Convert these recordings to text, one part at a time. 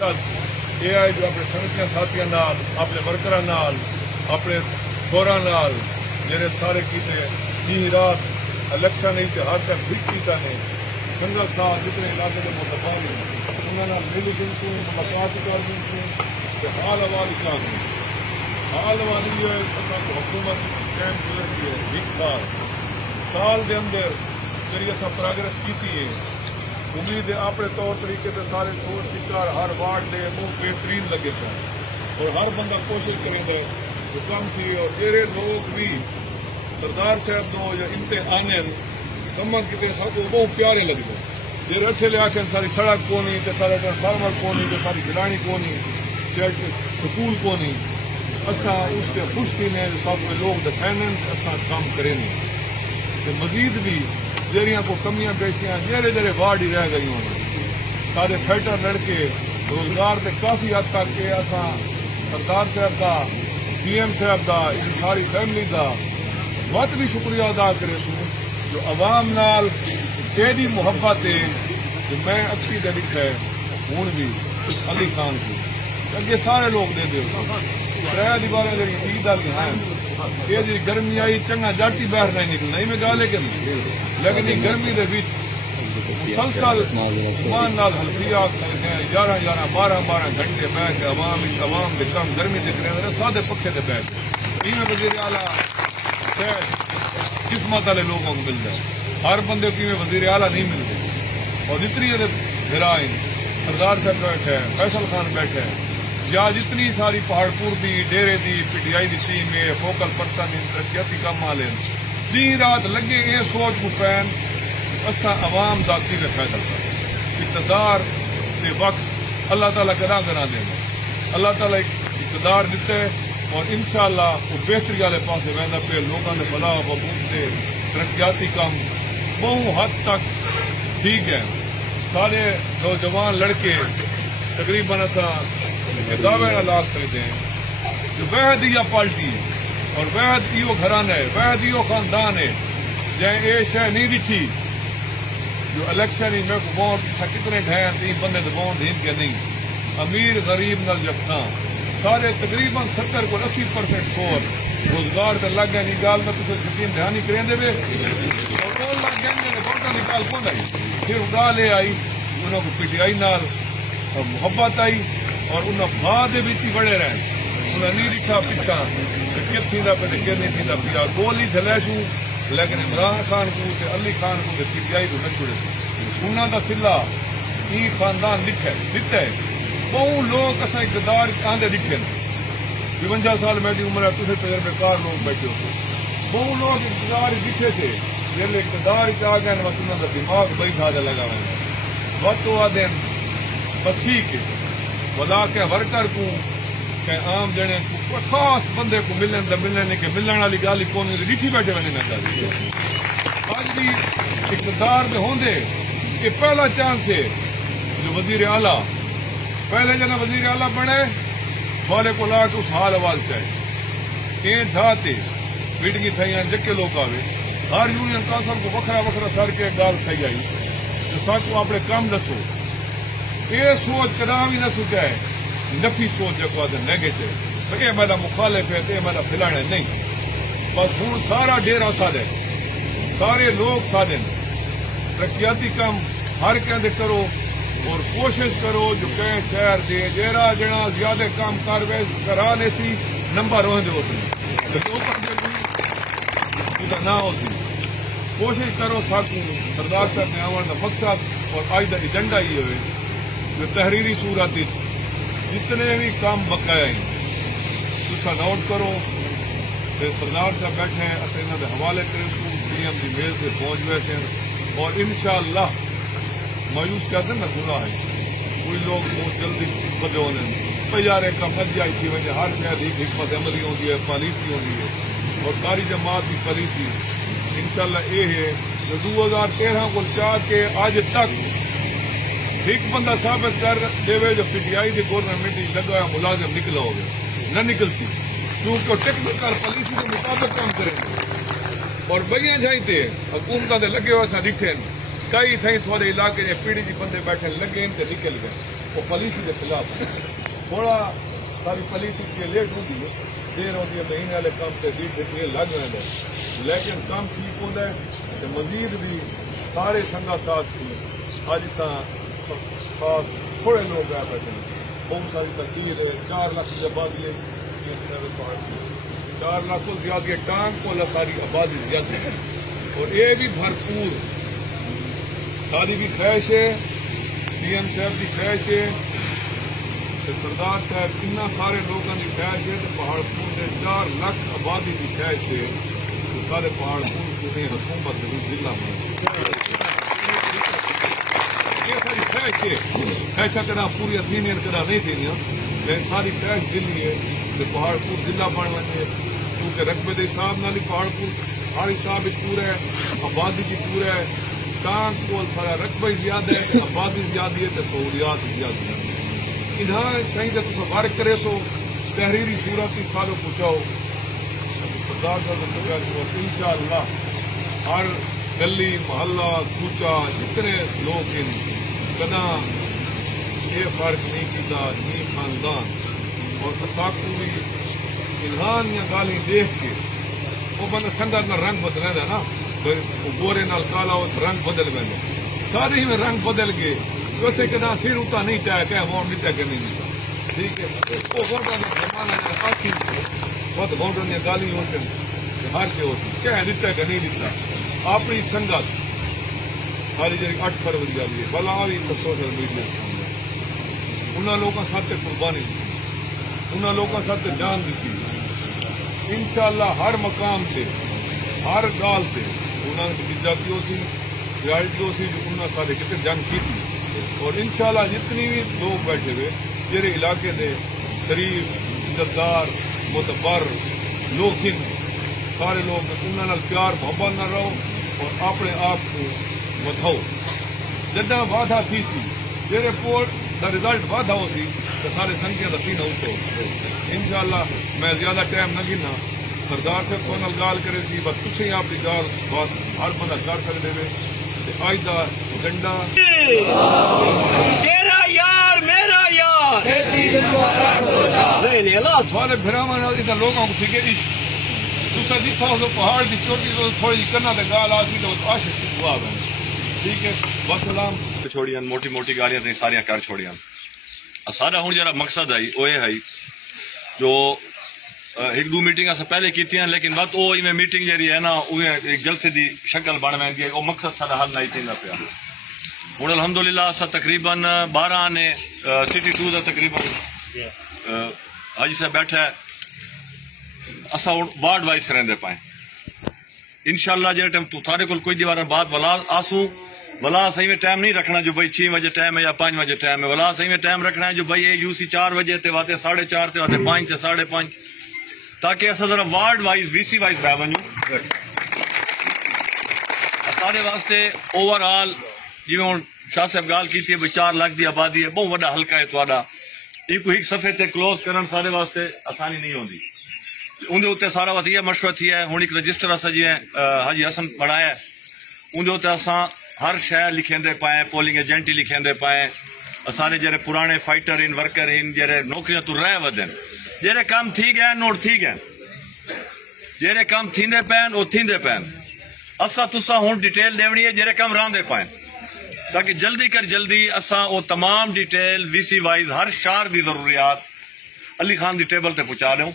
یہ ہے جو اپنے سنگتیاں ساتھیاں نال اپنے ورکراں نال اپنے گوراں نال جڑے سارے کیتے دن رات الیکشن نہیں تے ہر تک ٹھیک کیتا نے سنگت صاحب جتنے علاقے کے متفق ہیں انہوں نے مل جل کو ملاقات کر دی حال حوال کیا حال حوال یہ ہے اصل حکومت ٹائم گزرتی ہے ایک سال دے اندر جی اصل پروگرس کی ہے امید ہے اپنے طور طریقے سے سارے چھوڑ فکر ہر وارڈ دے وہ بہترین لگے پہ اور ہر بندہ کوشش کریں گے جو کم تھی اور جہے لوگ بھی سردار صاحب دو یا امتحان کم کتنے سب کو بہت پیارے لگتے جی اٹھے لے آخر ساری سڑک کونی تو سارے ٹرانسفارمر کونی تو ساری گرانی کونی سکول کونی اصا اس سے خوش تھی نے سب میں لوگ ڈیفینڈنٹ اصا کام کریں کہ مزید بھی جہاں کو کمیاں بیٹھیاں جہے جہے وارڈ ہی رہ گئی ہوں سارے فیٹر لڑکے روزگار سے کافی حد تک کہ اصا سردار صاحب کا سی ایم صاحب کا ان ساری فیملی کا بہت بھی شکریہ ادا کرے سوں جو عوام نال ایڈی محبت ہے کہ میں اچھی دے لکھا ہے ہوں بھی علی خان کی اگے سارے لوگ دے دے تر دیواریں جی عید والی ہیں یہ جی گرمی آئی چنگا جٹ ہی باہر نہیں نکلنا میں گا لیکن گرمی دے بیچ مسلسل مان نال ہلکی آگ سکتے ہیں 11 گھنٹے بہ کے عوام دے کم گرمی دکھ رہے ہیں سادے پکھے دے بیٹھ میں وزیر اعلیٰ قسمت والے لوگوں کو ملتا ہے ہر بندے کو وزیر اعلیٰ نہیں ملتے اور جتنی بھرا سردار صاحب بیٹھے ہیں فیصل خان بیٹھے ہیں یا جتنی ساری پہاڑپور دی ڈیرے دی پی ٹی آئی دی ٹیم ہے فوکل پرسن ترقیاتی کام والے دن رات لگے یہ سوچ کو پین اصا عوام ذاتی میں فائدہ کر اقتدار کے وقت اللہ تعالیٰ کرا دیں اللہ تعالیٰ اقتدار دیتے اور انشاءاللہ وہ بہتری والے پاس وہدا پہ لوگوں نے فلاح و بہبود سے ترقیاتی کام بہت حد تک ٹھیک ہے سارے نوجوان لڑکے تقریباً ایسا دعوے نہ لاگ سکتے ہیں جو وحد یہ پارٹی ہے اور وحد یہ گھرانہ ہے وحد یہ خاندان ہے جائیں یہ شہ نہیں دکھی جو الیکشن ہی میں کو ووٹ کتنے ڈھائیں تین بندے تو ووٹ دین کے نہیں امیر غریب نال یکساں سارے تقریباً 70 کو 80% سکور روزگار تو لگ گئے نہیں گال میں تو یقین دہانی کریں دے اور وہ لگ گئے ووٹاں نکال کون آئی پھر گال یہ آئی انہوں کو پی ٹی آئی نال محبت آئی اور انہوں بھاء دے بیچ ہی بڑے رہے انہوں نہیں دکھا پیچھا کہ کس تھیندا پہ کس نہیں تھیندا پیا گول ہی جھلے شو لیکن عمران خان کو تے علی خان کو تے پی ٹی آئی کو نہ چھوڑے انہوں دا سلا یہ خاندان لکھے دیتا ہے بہت لوگ اصل اقتدار آندے دکھے 52 سال میری عمر ہے تجھے تجربے کار لوگ بیٹھے ہوتے بہت لوگ اقتدار دکھے تھے جیسے اقتدار آ گئے بس انہوں کا دماغ بڑی زیادہ لگا ہوا ہے وقت ہوا دن بس ٹھیک ہے ولا کے ورکر کو کہ عام جنے کو خاص بندے کو ملنے نہیں کہ ملنے والی گل کون ڈٹھی بیٹھے بنے نہ چاہیے اج بھی اقتدار میں ہوندے کہ پہلا چانس ہے جو وزیر اعلیٰ پہلے جنا وزیر اعلیٰ بنے والے کو لا کے اس حال حوال چاہے یہ جاتے میٹنگ تھیں جکے لوگ آئے ہر یونین کونسل کو وکھرا سر کے گال تھی آئی جو سب کو اپنے کام دسو یہ سوچ کدا بھی نہ سوچا ہے نفی سوچ جو نیگیٹو یہ میرا مخالف ہے تو یہ میرا پھیلانا نہیں بس ہوں سارا ڈیرا سادے سارے لوگ سادے ترقیاتی کام ہر کہتے کرو اور کوشش کرو جو کہیں شہر دے جیرا جنا زیادہ کام کرانے سی نمبر ہوتے نہ ہوتی کوشش کرو ساکو سردار صاحب نے آنے کا مقصد اور آج کا ایجنڈا یہ ہوئے جو تحریری صورت جتنے بھی کام بقایا ہیں اس کا نوٹ کرو سردار صاحب بیٹھے ہیں اصل انہوں نے حوالے کریں سی ایم کی میل سے پہنچ گئے تھے اور انشاءاللہ مایوس کہتے ہیں نا گناہ ہے کوئی لوگ بہت جلدی بدے ہونے بھائی یار ایک مجھے آئی تھی وجہ ہر شہر ایک حکمت عملی ہوتی ہے پالیسی ہوتی ہے اور ساری جماعت کی پالیسی انشاءاللہ یہ ہے جو 2013 کو چاہ کے آج تک ایک بندہ ثابت کر دے جو پی ٹی آئی کی گورنمنٹ لگا ہوا ملازم نکلا ہو گیا نہ نکل سی کیونکہ ٹیکنیکل پالیسی کے مطابق کام کریں گے اور بھائی جائیں تھے حکومت لگے ہوئے سا ڈٹھے کئی تھیں تھوڑے علاقے پی ڈی جی بندے بیٹھے لگے تو نکل گئے وہ پالیسی کے خلاف ہے. تھوڑا ساری پالیسی کی لیٹ ہوتی ہے، دیر ہوتی ہے، مہینے والے کام سے 20 لگ رہے ہیں، لیکن کام ٹھیک ہوتا ہے. مزید بھی سارے سنگا ساز کی اج تک خاص تھوڑے لوگ آ بیٹھے ہیں. بہت ساری تحصیل ہے، 4 لاکھ کی آبادی ہے، 4 لاکھ کو زیادہ ٹانگ کو ساری آبادی زیادہ ہے. اور یہ بھی بھرپور ساری بھی خواہش ہے، سی ایم صاحب کی خواہش ہے، سردار صاحب اتنا سارے لوگوں کی خواہش ہے. پہاڑپور کے 4 لاکھ آبادی کی خواہش ہے تو سارے پہاڑپور کو حکومت ضلع میں ساری خواہش ہے. ایسا کرنا پوری اتنی کرنا نہیں تھی، لیکن ساری خواہش دلی ہے کہ پہاڑپور ضلع بن وجے، کیونکہ رقبے کے حساب نال ہی پہاڑپور ہر حساب پورا ہے، آبادی کی پورا ہے. ٹانگ کو سارا رقبہ زیادہ ہے، آبادی زیادہ ہے تو سہولیات زیادہ ہے. انہیں صحیح جب تم ورک کرے تو تحریری صورت ہی سالوں پہنچاؤ. سردار صاحب ان شاء اللہ ہر گلی محلہ کوچا جتنے لوگ ہیں کدا یہ فرق نہیں کیتا نہیں خاندان اور اساکو بھی انہان یا گالی دیکھ کے وہ بندہ سنگت میں رنگ بدل ہے نا، گورے نال کالا ہو رنگ بدل گئے، سارے ہی میں رنگ بدل گئے. ویسے کہنا پھر اتنا نہیں چاہے کہ ووٹ دیتا کہ نہیں دیتا. ٹھیک ہے، وہ ووٹوں نے زمانہ آتی بہت ووٹوں نے گالی ہوتے ہر کے ہوتی کہہ دیتا کہ نہیں دیتا. اپنی سنگت ساری جی 8 فروری والی ہے بلا بھی سوشل میڈیا انہوں لوگوں ساتھ قربانی دی، انہوں لوگوں ساتھ جان دیتی. انشاءاللہ ہر مقام سے ہر گال سے انہوں نے جاتی ہو سی ریالٹی ہو سی جو انہوں نے سارے کتنے جنگ کی تھی. اور انشاءاللہ جتنی بھی لوگ بیٹھے ہوئے جہے علاقے دے شریف عزتدار متبر لوگ سارے لوگ انہوں نے پیار محبت نہ رہو اور اپنے آپ کو وداؤ. جدہ وعدہ تھی سی جہے کول دا رزلٹ وعدہ ہو سی تو سارے سنکھیا کا سینہ اتو. انشاءاللہ میں زیادہ ٹائم نہ گنا، سردار صاحب کو نال گال کرے سی بس تھی آپ کی گال بات ہر بندہ کر سکتے ہوئے. اج دا ڈنڈا تیرا یار میرا یار سارے بھراواں لوگوں کو ٹھیک ہے جی تصا جتنا ہو پہاڑ کی چوٹی تو تھوڑی جی کنا تے گال آ سی تو عاشق دعا ہے. ٹھیک ہے وسلام. چھوڑیاں موٹی موٹی گالیاں تے ساریاں کر چھوڑیاں. سارا ہوں جرا مقصد ہے وہ ہے جو ایک دو میٹنگ سے پہلے کی ہیں لیکن بات وہ میٹنگ جی ہے نا وہ ایک جلسے دی شکل بن وی ہے وہ مقصد سارا حل نہیں تھیندا پیا. ہوں الحمدللہ اصا تقریباً 12 نے سٹی 2 کا تقریباً حاجی صاحب بیٹھا ہے اصا ہوں وارڈ وائز کریں پائیں. انشاءاللہ جی ٹائم تھوڑے کو کوئی دیوار بعد ولا آسوں ولا صحیح میں ٹائم نہیں رکھنا جو بھائی 6 بجے ٹائم ہے یا 5 بجے ٹائم ہے. ولا صحیح میں ٹائم رکھنا ہے جو بھائی اے یو سی 4 بجے تے واتے 4:30 تے واتے 5 تے 5:30 تاکہ اصا ذرا ward wise we C wise بہ ونجوں. سارے واسطے اوور آل جی ہوں شاہ صاحب گال کی تھی 4 لاکھ کی آبادی ہے بہت بڑا حلقہ ہے تھوڑا ایک صفحے تے کلوز کرن سارے واسطے آسانی نہیں ہوتی. اندر اتنے سارا وقت یہ مشورہ تھی ہے ہوں ایک رجسٹر اصا جی حاجی حسن بنایا ہے اندر اتنے اصا ہر شہر لکھیں پائیں پولنگ ایجنٹ ہی لکھیں پائیں. سارے جڑے پرانے فائٹر ان ورکر ان جڑے نوکریاں تو رہ ودن جڑے کام تھی گئے نوٹ تھی گئے جڑے کام تھیندے پین وہ تھیندے پین. اصا تسا ہوں ڈیٹیل دیونی ہے جڑے کام راندے پائیں تاکہ جلدی کر جلدی اصا وہ تمام ڈیٹیل وی سی وائز ہر شہر دی ضروریات علی خان دی ٹیبل تے پہنچا دوں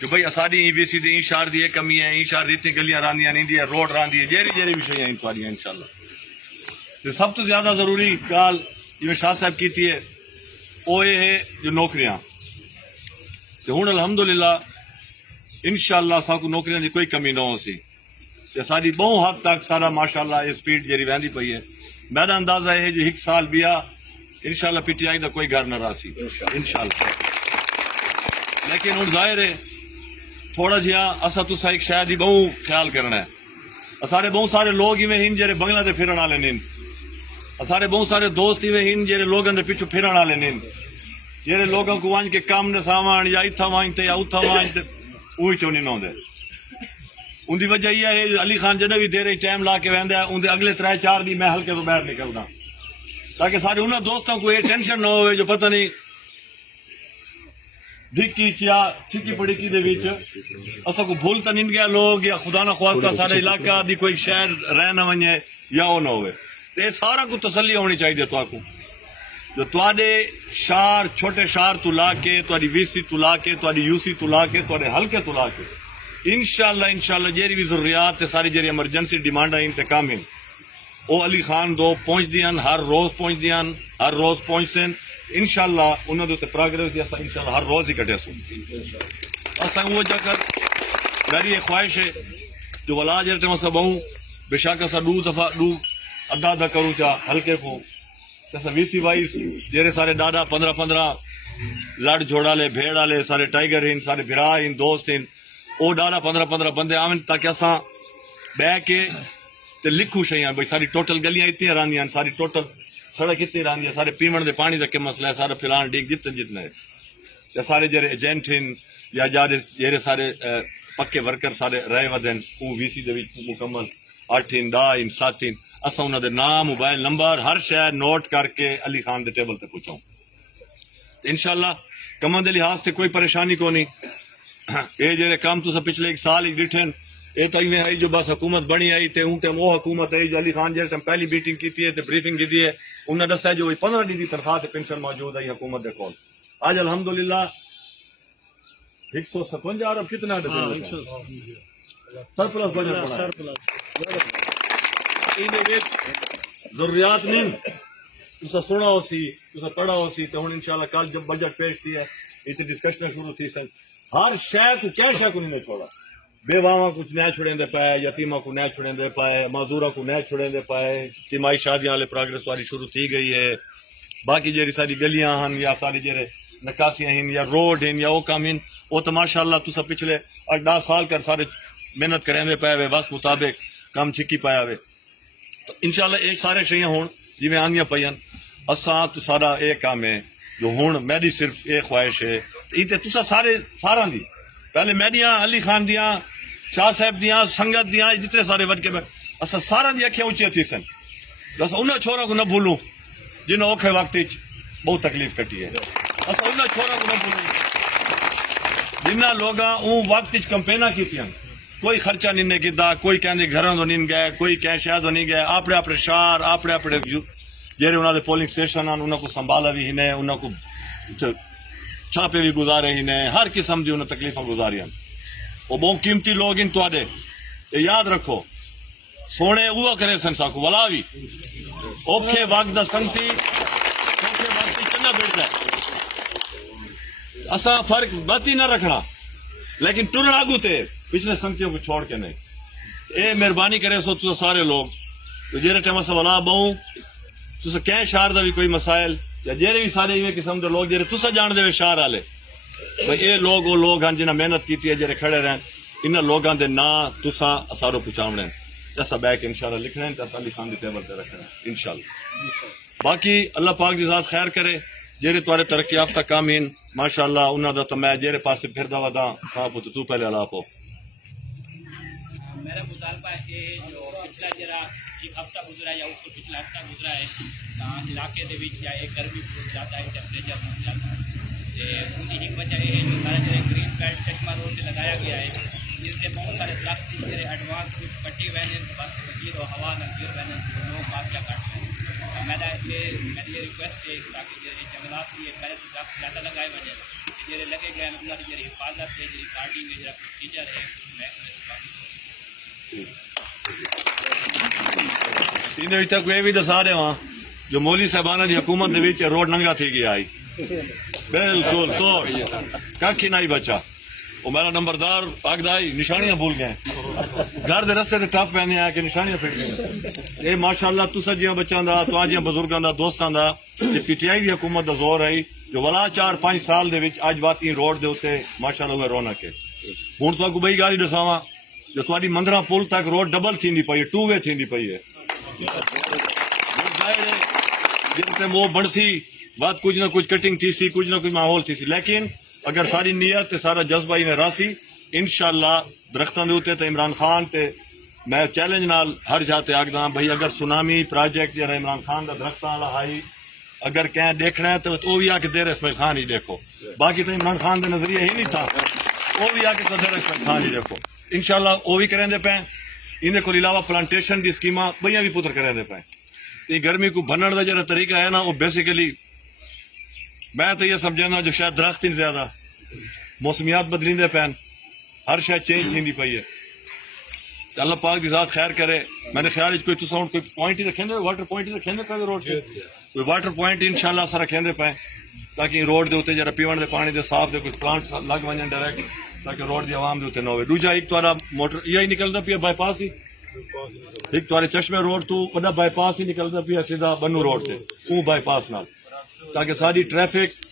کہ بھائی اساری وی سی دی این شہر دی کمی ہے این شہر دی اتنی گلیاں راندیاں نہیں دی روڈ راندی ہے جیری بھی شیئیں انشاءاللہ انشاءاللہ. سب تو زیادہ ضروری گال جو شاہ صاحب کی ہے وہ یہ ہے جو نوکریاں ہوں الحمدللہ انشاءاللہ سا کو نوکریاں کی کوئی کمی نہ ہو سی. ساری بہت حد تک سارا ماشاءاللہ یہ سپیڈ جی وہدی پی ہے. میرا اندازہ ہے جو 1 سال بیا انشاءاللہ پی ٹی آئی کا کوئی گھر نہ رہا سی انشاءاللہ. لیکن ہوں ظاہر ہے تھوڑا جہا اصا تسا ایک شاید ہی بہت خیال کرنا ہے. سارے بہت سارے لوگ ہی جڑے بنگلہ تے پھرن والے نہیں سارے بہت سارے دوست ہی جڑے لوگوں کے پیچھے پھرن والے نہیں جڑے لوگوں کو وانج کے کام نہ سامان یا اتھا وانجتے یا اتھا وانجتے وہی چونی نہ ہوندے. ان کی وجہ یہ ہے علی خان جدہ بھی دیر ٹائم لا کے وہدا ہے اندر اگلے 3-4 دی میں ہلکے تو باہر نکلدا تاکہ سارے انہوں دوستوں کو یہ ٹینشن نہ ہوئے جو پتہ نہیں دھکی چیا چھکی پڑی کی دے ویچ اسا کو بھولتا نہیں گیا لوگ یا خدا نہ خواستہ سارے علاقہ دی کوئی شہر رہ نہ ونجے یا وہ نہ ہوئے تو یہ سارا کو تسلی ہونی چاہیے تو آپ کو جو تواڈے شہر چھوٹے شہر تو لا کے تواڈی وی سی تو لا کے تواڈی یو سی تو لا کے تواڈے حلقے تو لا کے انشاءاللہ جیری بھی ضروریات تے ساری جیری ایمرجنسی ڈیمانڈ انتقام ہیں وہ علی خان دو پہنچ دیان ہر روز پہنچ دیان ہر روز پہنچ سن انشاءاللہ انہوں نے پروگریس یا انشاءاللہ ہر روز ہی کٹے سن اساں وہ جا کر میری ایک خواہش ہے جو ولا جر ٹیم اسا بہوں بے شک اسا دو دفعہ دو ادا کروں چا ہلکے کو اسا وی سی وائس جیرے سارے دادا 15 لڑ جوڑا لے بھیڑا لے سارے ٹائیگر ہیں سارے بھرا ہیں دوست ہیں او دادا 15 بندے آویں تاکہ اساں بہ کے تے لکھو شیاں بھائی ساری ٹوٹل گلیاں اتنی راندیاں ساری ٹوٹل سڑک اتنی راندیاں سارے پیمن دے پانی دا کیا مسئلہ ہے سارا فلان ڈیگ جتنا ہے یا سارے جڑے ایجنٹ ہیں یا جڑے سارے پکے ورکر سارے رہے ودن او وی سی دے وچ مکمل 8 10 7 اساں انہاں دے نام موبائل نمبر ہر شے نوٹ کر کے علی خان دے ٹیبل تے پہنچاؤں انشاءاللہ کماں دے لحاظ تے کوئی پریشانی کو نہیں اے جڑے کام تو پچھلے ایک سال ہی ڈٹھن یہ تو میں آئی جو بس حکومت بنی آئی تے اون ٹائم وہ حکومت آئی جو علی خان جس ٹائم پہلی میٹنگ کی ہے تے بریفنگ کی ہے انہوں نے دسا جو 15 دن کی تنخواہ تے پینشن موجود ہے حکومت دے کول آج الحمدللہ 157 ارب کتنا سرپلس بجٹ ضروریات نہیں تسا سنا ہو سی تسا پڑھا ہو سی تو ہن انشاءاللہ کل جب بجٹ پیش کیا ہے یہ ڈسکشن شروع تھی سن ہر شے کو کیا شے کو نہیں چھوڑا بیواواں کچھ نہ چھڑیں دے پائے یتیماں کو نہ چھڑیں دے پائے معذورا کو نہ چھڑیں دے پائے اجتماعی شادیاں والے پروگریس والی شروع تھی گئی ہے باقی جیری ساری گلیاں ہن یا ساری جیرے نکاسیاں ہیں یا روڈ ہیں یا وہ کام ہیں وہ تو ماشاءاللہ تسا پچھلے 8-10 سال کر سارے محنت کریں دے پائے ہوئے وقت مطابق کام چھکی پایا ہوئے تو انشاءاللہ ایک سارے شیاں ہون جی میں آنیاں پائیں اساں تو سارا ایک کام ہے جو ہون میری صرف ایک خواہش ہے یہ تسا سارا دی پہلے میڈیاں علی خان دیاں شاہ صاحب دیاں سنگت دیاں جتنے سارے وٹ کے اسا سارا دی اکھیاں اونچیاں تھی سن بس انہاں چھوڑا کو نہ بھولوں جنہوں اوکھے وقت بہت تکلیف کٹی ہے اسا انہاں چھوڑا کو نہ بھولوں جنہاں لوگاں اون وقت کمپیناں کیتیاں کوئی خرچہ نہیں کیتا کوئی کہندے گھراں تو نہیں گئے کوئی کہ شاید نہیں گئے اپنے شہر اپنے جہے انہاں دے پولنگ اسٹیشن ہیں انہاں کو سنبھالا بھی ہنے انہاں کو چھاپے بھی گزارے ہنے ہر قسم دی انہاں تکلیفاں گزاریاں وہ بہت قیمتی لوگ ان تو یہ یاد رکھو سونے وہ کرے سن ساکو ولا بھی اوکھے وقت دا سنگتی اوکھے وقت چنگا بیٹھتا ہے اساں فرق باتی نہ رکھنا لیکن ٹرن آگو تے پچھلے سنگتیوں کو چھوڑ کے نہیں اے مہربانی کرے سو تسا سارے لوگ تو جیرے ٹائم اسا ولا بہوں تسا کہیں شہر دا بھی کوئی مسائل یا جیرے بھی سارے ایویں قسم دے لوگ جیرے تسا جان دے شہر والے بھئی اے لوگ وہ لوگ ہیں جنہاں محنت کیتی ہے جڑے کھڑے رہن انہاں لوگاں دے نا تسا اسارو پہنچاونے ایسا بیک انشاءاللہ لکھنا ہے تے علی خان دی ٹیبل تے رکھنا ہے انشاءاللہ باقی اللہ پاک دی ذات خیر کرے جڑے تواڈے ترقی یافتہ کام ہیں ماشاءاللہ انہاں دا تے میں جڑے پاسے پھردا ودا ہاں پتہ تو پہلے الا پو میرا مطالبہ ہے جو پچھلا جرا ایک ہفتہ گزرا ہے یا اس کو پچھلا ہفتہ گزرا ہے علاقے دے وچ یا ایک گرمی بہت زیادہ ہے ٹیمپریچر بہت زیادہ ہے ان کی ایک وجہ یہ ہے جو سارا جو گرین بیلٹ چشمہ روڈ سے لگایا گیا ہے جس سے بہت سارے درخت جیسے ایڈوانس کچھ کٹی ہوئے ہیں بس وزیر و ہوا نظیر ہوئے ہیں لوگ کافیاں کٹ رہے ہیں میری یہ ریکویسٹ ہے تاکہ جو جنگلات کی پہلے تو درخت زیادہ لگائے ہوئے ہیں جی لگے گئے ہیں انہوں کی حفاظت ہے جی گارڈنگ ہے جو پروسیجر ہے انہیں بھی تک یہ بھی دسا رہے وہاں جو مولی صاحبانہ دی حکومت دے وچ روڈ ننگا تھی گیا آئی بالکل تو کاکھی نہ ہی بچا وہ میرا نمبردار آگدائی نشانیاں بھول گئے گھر دے رستے تے ٹپ پہنے آیا کہ نشانیاں پھٹ گئے یہ ماشاءاللہ تسا جیاں بچاں دا تو آجیاں بزرگاں دا دوستاں دا یہ پی ٹی آئی دی حکومت دا زور ہے جو ولا 4-5 سال دے وچ اج واتی روڈ دے اوتے ماشاءاللہ وہ رونق ہے ہن تو کو بئی گالی دساواں جو تواڈی مندرا پل تک روڈ ڈبل تھیندی پئی 2 وے تھیندی پئی ہے جن تے وہ بنسی بات کچھ نہ کچھ کٹنگ تھی سی کچھ نہ کچھ ماحول تھی سی لیکن اگر ساری نیت تے سارا جذبہ ہی راسی انشاءاللہ درختوں دے اوتے تے عمران خان تے میں چیلنج نال ہر جاتے آگدا بھائی اگر سونامی پروجیکٹ یا عمران خان دا درختاں والا ہائی اگر کہیں دیکھنا ہے تو وہ بھی آ کے دیر اسماعیل خان ہی دیکھو. باقی تو عمران خان کا نظریہ ہی نہیں تھا, وہ بھی آ کے تو دیر اسماعیل خان ہی دیکھو. انشاءاللہ وہ بھی کریں دے پیں. اندے کو علاوہ پلانٹیشن دی اسکیماں بھیا بھی پتر کریں دے پیں. یہ گرمی کو بننے کا جڑا طریقہ ہے نا وہ بیسیکلی میں تو یہ سمجھنا جو شاید درخت ہی زیادہ موسمیات بدلیندے پین, ہر شاید چینج تھیندی پئی ہے. اللہ پاک کی ذات خیر کرے. میں نے خیال کوئی تو ساؤنڈ کوئی پوائنٹ ہی رکھیں دے, واٹر پوائنٹ ہی رکھیں دے پہ روڈ سے, کوئی واٹر پوائنٹ انشاءاللہ سر رکھیں دے پہ تاکہ روڈ دے ہوتے جرا پیون دے پانی دے صاف دے کچھ پلانٹ لگ ونجن ڈائریکٹ تاکہ روڈ دی عوام دے ہوتے نہ ہوئے. دوجا ایک توارا موٹر یہی نکلتا پیا بائی پاس ہی, ایک توارے چشمے روڈ تو بڑا بائی پاس ہی نکلتا پیا سیدھا بنو روڈ سے وہ بائی پاس نال تاکہ ساری ٹریفک